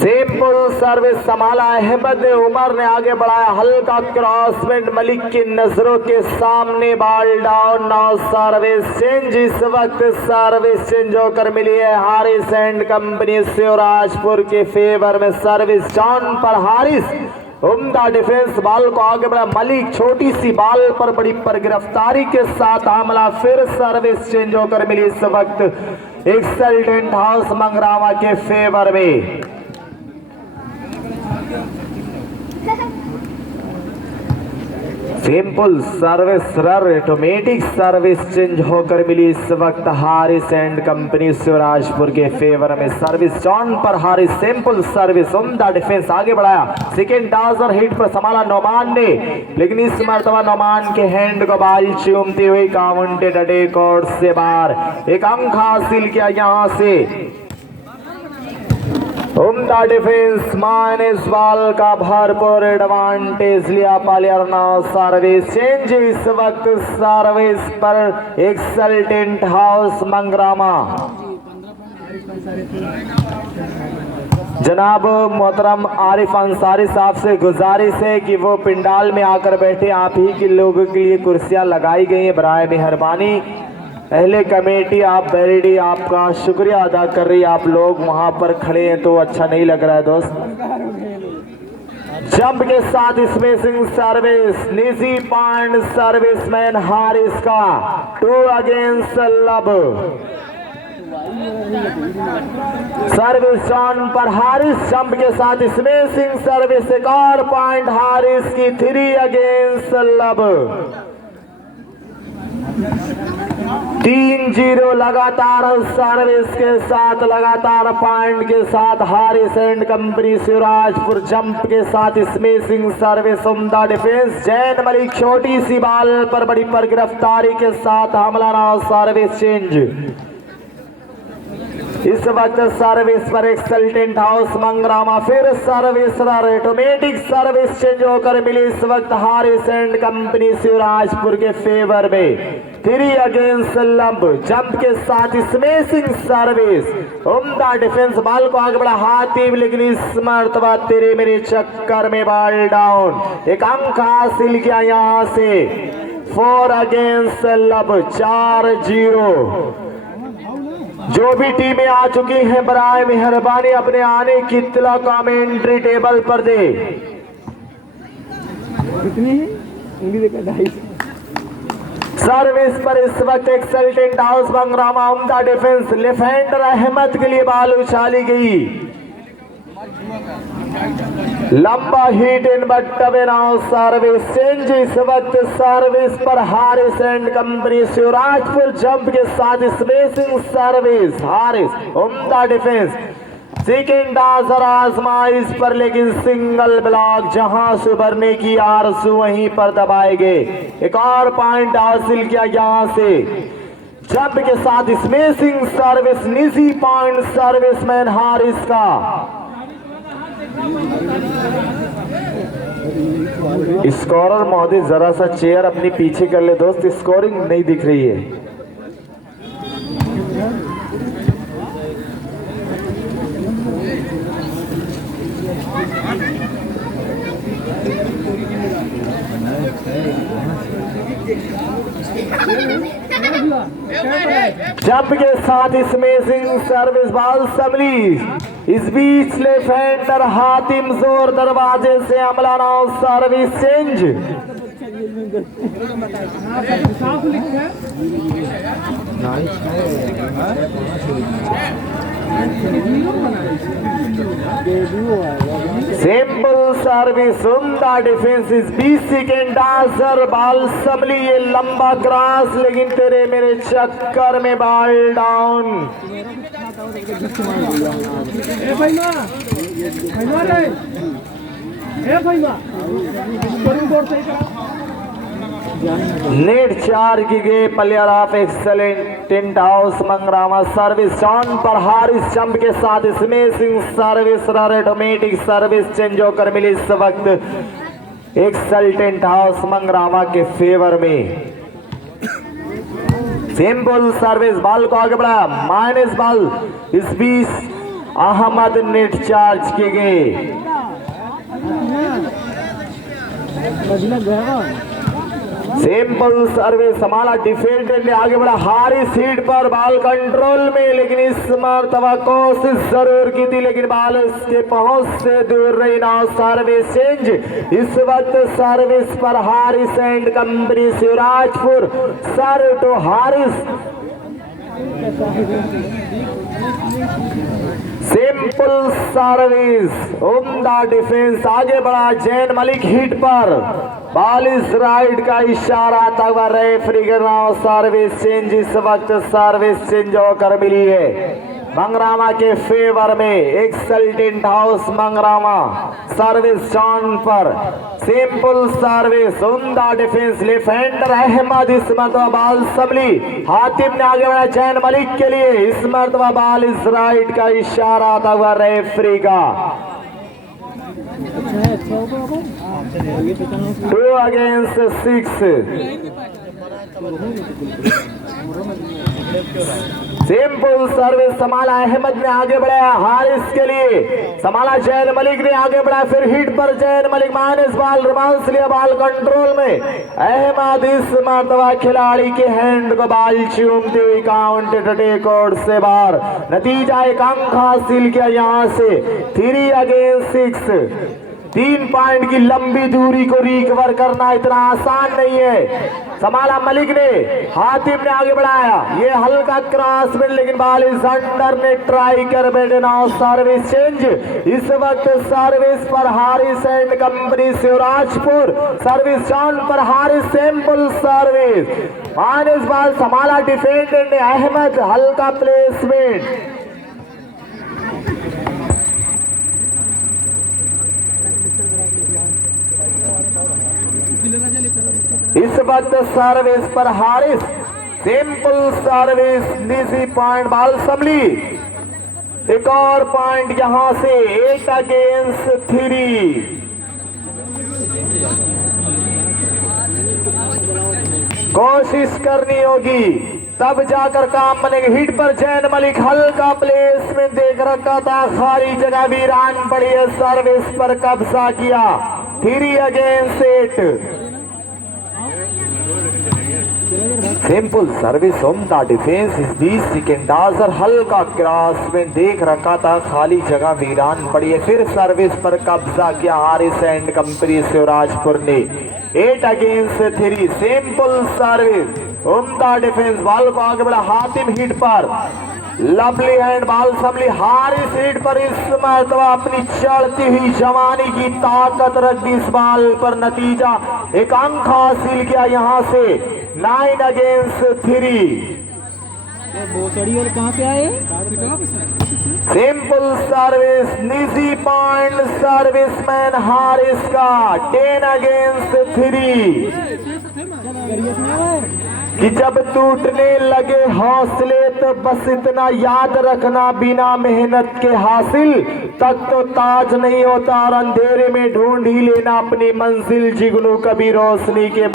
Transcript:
Simple service संभाला अहमद उमर ने आगे बढ़ाया, हल्का क्रॉसमेंट मलिक की नजरों के सामने, ball down. Now service change. इस वक्त सर्विस चेंज होकर मिली है हारिस एंड कंपनी शिवराजपुर के फेवर में। सर्विस डाउन पर हारिस, उम्दा डिफेंस, बॉल को आगे बढ़ा मलिक, छोटी सी बॉल पर बड़ी पर गिरफ्तारी के साथ हमला। फिर सर्विस चेंज होकर मिली इस वक्त एक्सल्टेंट हाउस मंगरावा के फेवर में। Simple service automatic service change होकर मिली इस वक्त हारिस एंड कंपनी शिवराजपुर के फेवर में। सर्विस ऑन पर हारिस, सिंपल सर्विस, उम्दा डिफेंस, आगे बढ़ाया, सेकेंड डाउजर हिट पर संभाला नोमान ने, लेकिन इस मर्तबा नोमान के हैंड को बाल चूमती हुई काउंटेड अटे कोर्ट से बाहर। एक अंक हासिल किया यहां से। उम्दा डिफेंस, माइनस बॉल का भरपूर एडवांटेज लिया पालियर। Now service change. इस वक्त सर्विस पर एक्सल्टेंट हाउस मंगरामा। जनाब मोहतरम आरिफ अंसारी साहब से गुजारिश है कि वो पिंडाल में आकर बैठे। आप ही के लोगों के लिए कुर्सियां लगाई गई हैं, बराए मेहरबानी। अहले कमेटी, आप बैरिडी, आपका शुक्रिया अदा कर रही है। आप लोग वहां पर खड़े हैं तो अच्छा नहीं लग रहा है दोस्त। जंप के साथ स्मेशिंग सर्विस, निजी पॉइंट सर्विसमैन हारिस का 2 अगेंस्ट लब। सर्विस ऑन पर हारिस, जंप के साथ स्मेशिंग सर्विस, एक और पॉइंट हारिस की 3 अगेंस्ट लब। 3-0 लगातार सर्विस के साथ, लगातार पॉइंट के साथ Haris and company Shivrajpur. Jump के साथ स्मेशिंग सर्विस, उम्दा डिफेंस, जैन मलिक छोटी सी बॉल पर बड़ी पर गिरफ्तारी के साथ हमला। ना सर्विस चेंज। इस वक्त सर्विस पर एक्सल्टेंट हाउस मंगरामा। फिर सर्विस ऑटोमेटिक सर्विस चेंज होकर मिली इस वक्त हारिस एंड कंपनी शिवराजपुर के फेवर में। 3 अगेंस्ट लब। जंप के साथ स्मेशिंग सर्विस, उम्दा डिफेंस, बॉल को आगे बढ़ा हातिम, लेकिन इस मर्तबा तेरे मेरे चक्कर में बॉल डाउन। एक अंक हासिल किया यहां से। 4 अगेंस्ट लब, 4-0। जो भी टीमें आ चुकी हैं बराए मेहरबानी अपने आने की इत्तला कमेंट्री टेबल पर दे। कितनी है? सर्विस पर इस वक्त एक्सल्टेंट हाउस मंगरामा। उम्दा डिफेंस, लेफ्टेंडर अहमद के लिए बॉल उछाली गई, लंबा हिट इन बट्टे। Now service change. इस वक्त सर्विस पर Haris and company Shivrajpur. Jump के साथ स्मेशिंग सर्विस हारिस, उम्दा डिफेंस, सेकेंड डाउजर आजमाइश पर, लेकिन सिंगल ब्लॉक। जहां से भरने की आरज़ू वहीं पर दबाए गए। एक और पॉइंट हासिल किया यहां से। जंप के साथ स्मेशिंग सर्विस, निजी पॉइंट सर्विसमैन हारिस का। स्कोरर महोदय जरा सा चेयर अपनी पीछे कर ले दोस्त, स्कोरिंग नहीं दिख रही है। जंप के साथ स्मेशिंग सर्विस, बॉल संभली। इस बीच लेफ्टेंडर हातिम जोर दरवाजे से हमला। Now service change. Simple service, उम्दा डिफेंस, 20 सेकेंड डांसर, बॉल संभली, ये लंबा क्रॉस, लेकिन तेरे मेरे चक्कर में बॉल डाउन। नेट 4 की गए प्लेयर ऑफ एक्सलेंट हाउस मंगरामा। सर्विस ऑन पर हारिस, जंप के साथ smashing service, automatic service change होकर मिली इस वक्त एक्सल्टेंट हाउस मंगरामा के फेवर में। सिंपल सर्विस, बॉल को आगे बढ़ा, माइनस बॉल। इस बीच अहमद नेट चार्ज किए गए। सिंपल सर्विस संभाला, डिफेंडर ने आगे बढ़ा, हारी सीट पर, बॉल कंट्रोल में, लेकिन इस मरतबा कोशिश जरूर की थी लेकिन बॉल उसके पहुंच से दूर रही। नाउ सर्विस चेंज, इस वक्त सर्विस पर Haris and company Shivrajpur, sir to Haris. Simple service, उम्दा डिफेंस, आगे बढ़ा जैन मलिक हिट पर, बॉल इस राइट का इशारा तक रेफरी के नाम सर्विस चेंज। इस वक्त सर्विस चेंज होकर मिली है मंगरामा के फेवर में। एक्सल्टेंट हाउस मंगरामा सर्विस चांद पर, सिंपल सर्विस, उम्दा डिफेंस, लेफ्ट हैंडर अहमद इस मरतबा बॉल संभली, हातिम ने आगे बढ़ा जैन मलिक के लिए, इस मरतबा बॉल इस राइट का इशारा था वह रेफरी का। 2 अगेंस्ट 6। सिंपल सर्विस संभाला, अहमद ने आगे बढ़ाया हारिस के लिए, संभाला जैन मलिक ने आगे बढ़ाया, फिर हिट पर Jain Malik, minus ball, romance लिया, बॉल कंट्रोल में। अहमद इस मरतबा खिलाड़ी के हैंड को बॉल चूमते हुए काउंटर टेकआउट से बाहर। नतीजा एक अंक हासिल किया यहाँ से। 3 अगेंस्ट 6। 3 पॉइंट की लंबी दूरी को रिकवर करना इतना आसान नहीं है। संभाला मलिक ने, हातिम ने आगे बढ़ाया, ये हल्का क्रॉस में, लेकिन बॉल इस अंडर ने ट्राई कर बैठे। नाउ सर्विस चेंज, इस वक्त सर्विस पर Haris and company Shivrajpur, service चांद पर Haris. Simple service, minus ball, संभाला डिफेंडर ने अहमद, हल्का प्लेसमेंट। इस वक्त सर्विस पर हारिस, सिंपल सर्विस, निजी पॉइंट, बॉल संभली, एक और पॉइंट यहां से। 8 अगेंस्ट 3। कोशिश करनी होगी तब जाकर काम बनेगा। हिट पर जैन मलिक, हल्का प्लेसमेंट देख रखा था, खाली जगह वीरान पड़ी है, सर्विस पर कब्जा किया। 3 अगेंस्ट 8। सिंपल सर्विस, उम्दा डिफेंस, इस बीच सिकंदाजर, हल्का क्रॉस में देख रखा था, खाली जगह वीरान पड़ी है, फिर सर्विस पर कब्जा किया हारिस एंड कंपनी शिवराजपुर ने। 8 अगेंस्ट 3। सिंपल सर्विस, उम्दा डिफेंस, बॉल को आगे बढ़ा, हातिम हिट पर, लवली हैंड, बॉल संभली, हारिस हिट पर, इस मरतबा अपनी चढ़ती हुई जवानी की ताकत रख दी इस बॉल पर। नतीजा एक अंक हासिल किया यहाँ से। 9 अगेंस्ट 3। कहां से आए? सिंपल सर्विस, निजी पॉइंट सर्विसमैन हारिस का। 10 अगेंस्ट 3। कि जब टूटने लगे हौसले तो बस इतना याद रखना, बिना मेहनत के हासिल तक तो ताज नहीं होता, और अंधेरे में ढूंढ ही लेना अपनी मंजिल, जिगनू कभी रोशनी के